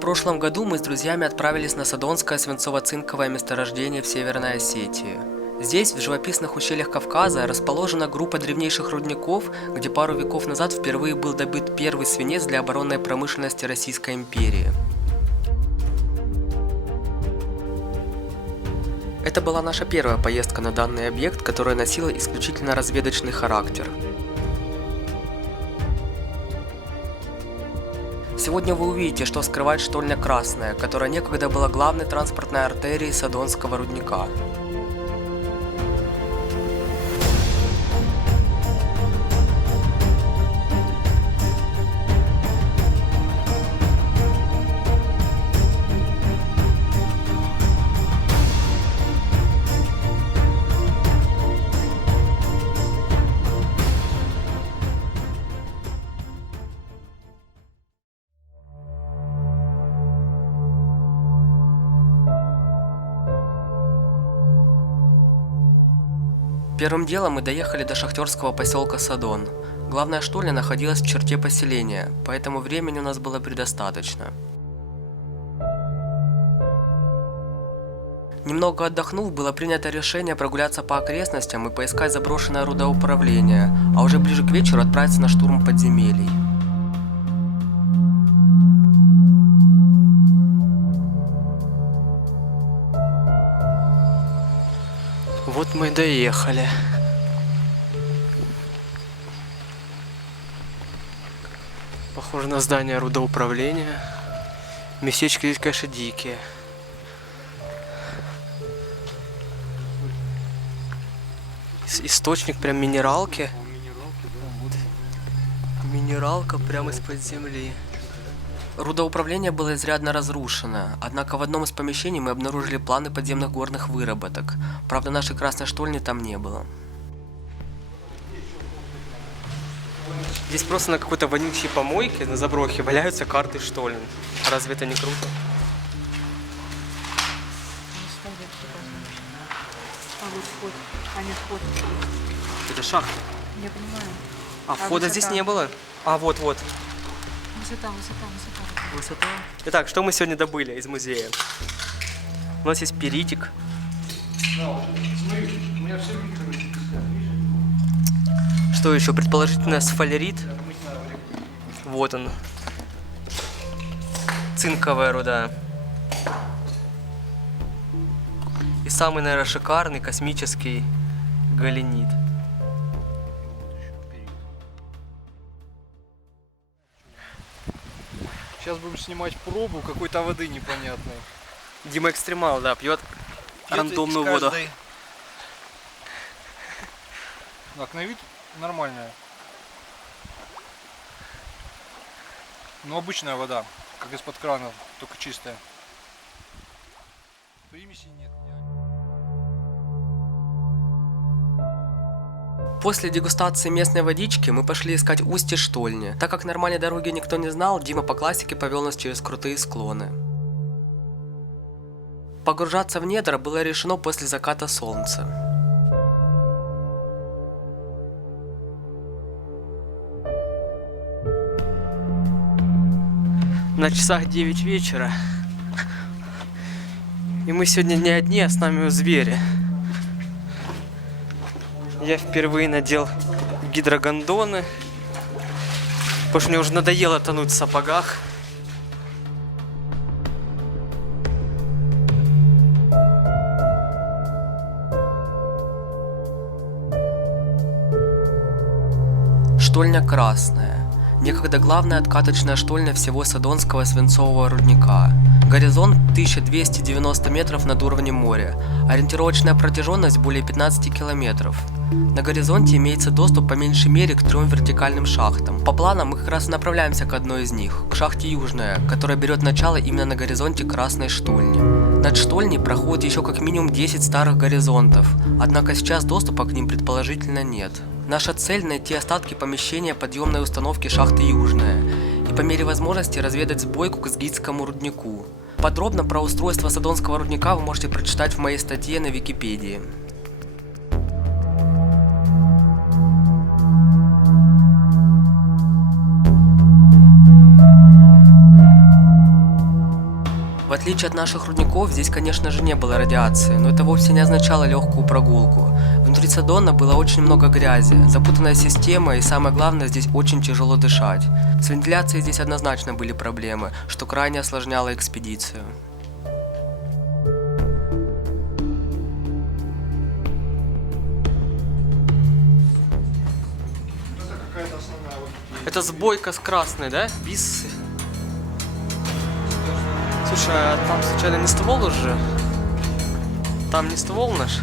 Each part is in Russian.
прошлом году мы с друзьями отправились на Садонское свинцово-цинковое месторождение в Северной Осетии. Здесь, в живописных ущельях Кавказа, расположена группа древнейших рудников, где пару веков назад впервые был добыт первый свинец для оборонной промышленности Российской империи. Это была наша первая поездка на данный объект, которая носила исключительно разведочный характер. Сегодня вы увидите, что скрывает штольня Красная, которая некогда была главной транспортной артерией Садонского рудника. Первым делом мы доехали до шахтерского поселка Садон. Главная штольня находилась в черте поселения, поэтому времени у нас было предостаточно. Немного отдохнув, было принято решение прогуляться по окрестностям и поискать заброшенное рудоуправление, а уже ближе к вечеру отправиться на штурм подземелий. Вот мы и доехали. Похоже на здание рудоуправления. Местечко здесь, конечно, дикие. Источник прям минералки. Минералка прямо из-под земли. Рудоуправление было изрядно разрушено, однако в одном из помещений мы обнаружили планы подземных горных выработок. Правда, нашей красной штольни там не было. Здесь просто на какой-то вонючей помойке, на заброхе, валяются карты штольни. Разве это не круто? Это шахта. Я понимаю. А входа здесь не было? А, вот. Высота. Высота. Итак, что мы сегодня добыли из музея? У нас есть перитик. Что еще? Предположительно сфалерит. Вот он. Цинковая руда. И самый, наверное, шикарный космический галенит. Сейчас будем снимать пробу какой-то воды непонятной. Дима экстремал, да, пьет рандомную воду. Так, на вид нормальная. Но обычная вода, как из-под крана, только чистая. Примеси нет. После дегустации местной водички мы пошли искать устье штольни. Так как нормальной дороги никто не знал, Дима по классике повел нас через крутые склоны. Погружаться в недра было решено после заката солнца. На часах 9 вечера. И мы сегодня не одни, а с нами звери. Я впервые надел гидрогондоны, потому что мне уже надоело тонуть в сапогах. Штольня Красная. Некогда главная откаточная штольня всего Садонского свинцового рудника. Горизонт 1290 метров над уровнем моря. Ориентировочная протяженность более 15 километров. На горизонте имеется доступ по меньшей мере к 3 вертикальным шахтам. По планам мы как раз и направляемся к одной из них, к шахте Южная, которая берет начало именно на горизонте Красной штольни. Над штольней проходит еще как минимум 10 старых горизонтов, однако сейчас доступа к ним предположительно нет. Наша цель – найти остатки помещения подъемной установки шахты Южная и по мере возможности разведать сбойку к Сгитскому руднику. Подробно про устройство Садонского рудника вы можете прочитать в моей статье на Википедии. отличие от наших рудников, здесь, конечно же, не было радиации, но это вовсе не означало легкую прогулку. Внутри Содона было очень много грязи, запутанная система и, самое главное, здесь очень тяжело дышать. С вентиляцией здесь однозначно были проблемы, что крайне осложняло экспедицию. Это сбойка с красной, да? Биссы. Слушай, а там случайно не ствол уже? Там не ствол наш?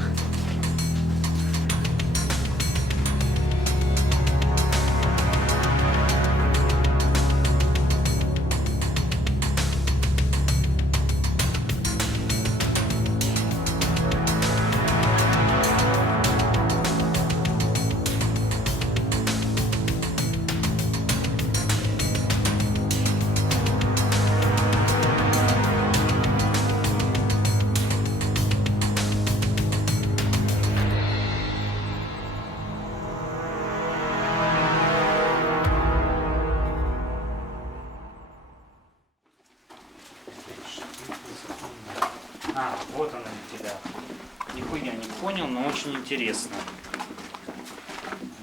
А, вот она у тебя. Нихуя не понял, но очень интересно.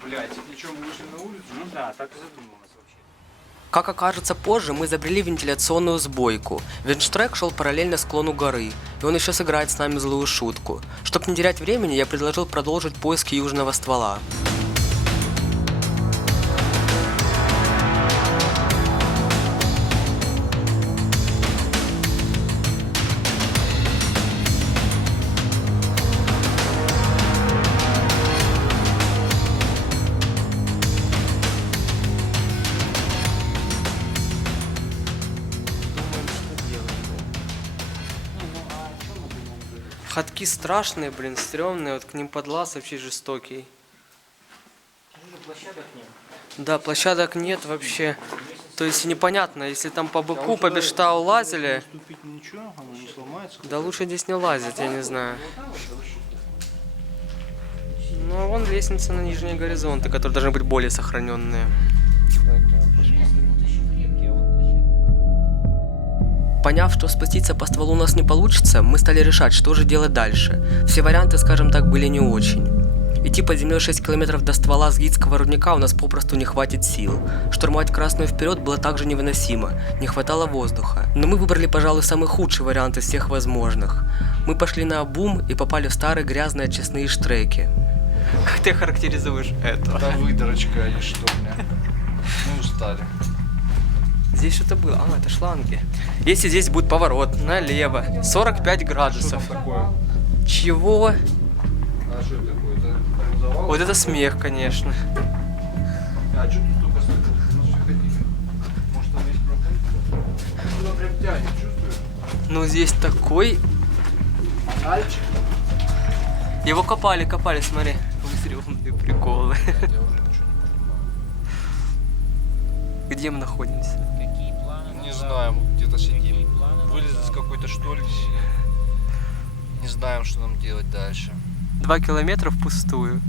Блять, и что, мы вышли на улицу? Ну да, так и задумалось вообще. Как окажется позже, мы изобрели вентиляционную сбойку. Венштрек шел параллельно склону горы, и он еще сыграет с нами злую шутку. Чтобы не терять времени, я предложил продолжить поиски южного ствола. Ходки страшные, блин, стрёмные, вот к ним подлаз вообще жестокий. Площадок нет. Да, площадок нет вообще. То есть непонятно, если там по быку, по бештау лазили, Ступить ничего, оно не сломается. да лучше здесь не лазить, я не знаю. Ну а вон лестница на нижние горизонты, которые должны быть более сохраненные. Поняв, что спуститься по стволу у нас не получится, мы стали решать, что же делать дальше. Все варианты, скажем так, были не очень. Идти под землей 6 километров до ствола Сгитского рудника у нас попросту не хватит сил. Штурмовать Красную вперед было также невыносимо, не хватало воздуха. Но мы выбрали, пожалуй, самый худший вариант из всех возможных. Мы пошли наобум и попали в старые грязные очистные штреки. Как ты характеризуешь это? Да выдорочка, они что, бля. Мы устали. Здесь что-то было. А, это шланги. Если здесь будет поворот налево, 45 Что градусов. там такое? Чего? А что это такое? Это завал? Вот это смех, конечно. А что тут столько стоит? У нас все ходили. Может там есть проход? Сюда прям тянет, чувствуешь? Ну здесь такой... Анальчик. Его копали, смотри. Выстрелные приколы. Я уже ничего не понимаю. Где мы находимся? Какие планы? Не знаю, мы где-то сидим. Какие планы? Вылезли с какой-то штольни. Не знаем, что нам делать дальше. 2 километра впустую.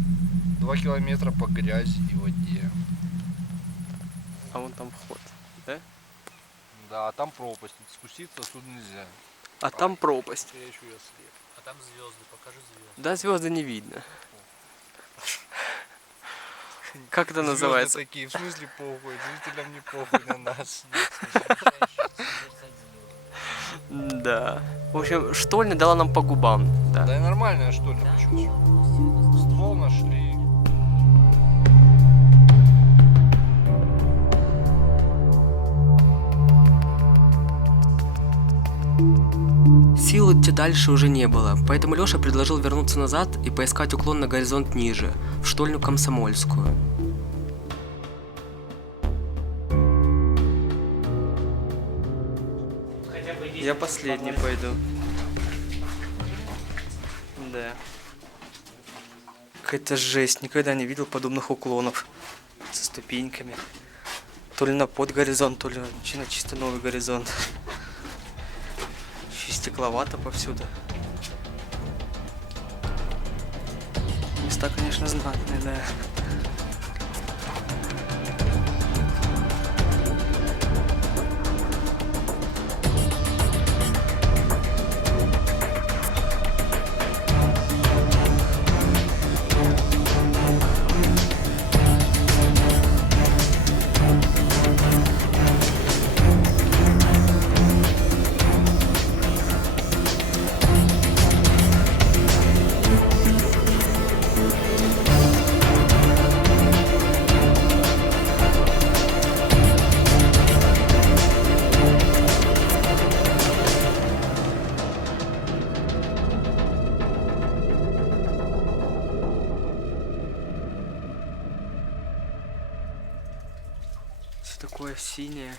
2 километра по грязи и воде. А вон там вход, да? Да, а там пропасть. Спуститься отсюда нельзя. А там пропасть. Я еще и ослеп. А там звезды, покажи звезды. Да, звезды не видно. Как это Звезды называется? такие, в смысле похуй? Зрителям не похуй на нас. Да. В общем, штольня дала нам по губам. Да. Да и нормальная штольня, почему? Ствол нашли. Сил идти дальше уже не было, поэтому Лёша предложил вернуться назад и поискать уклон на горизонт ниже, в штольню Комсомольскую. Я последний пойду. Да. Какая-то жесть, никогда не видел подобных уклонов со ступеньками. То ли на подгоризонт, то ли на чисто новый горизонт. Еще стекловато повсюду. Места, конечно, знатные, да. такое синее.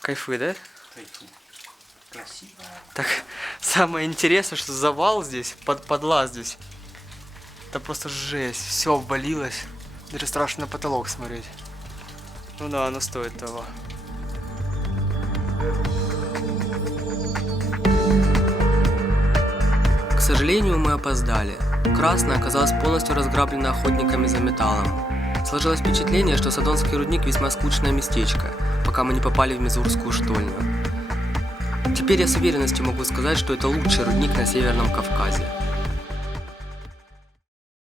Кайфы, да? Кайфу. Красиво. Так, самое интересное, что завал здесь, подлаз здесь. Это просто жесть. Все обвалилось. Даже страшно на потолок смотреть. Ну да, оно стоит того. К сожалению, мы опоздали. Красная оказалась полностью разграблена охотниками за металлом. Сложилось впечатление, что Садонский рудник весьма скучное местечко, пока мы не попали в Мизурскую штольню. Теперь я с уверенностью могу сказать, что это лучший рудник на Северном Кавказе.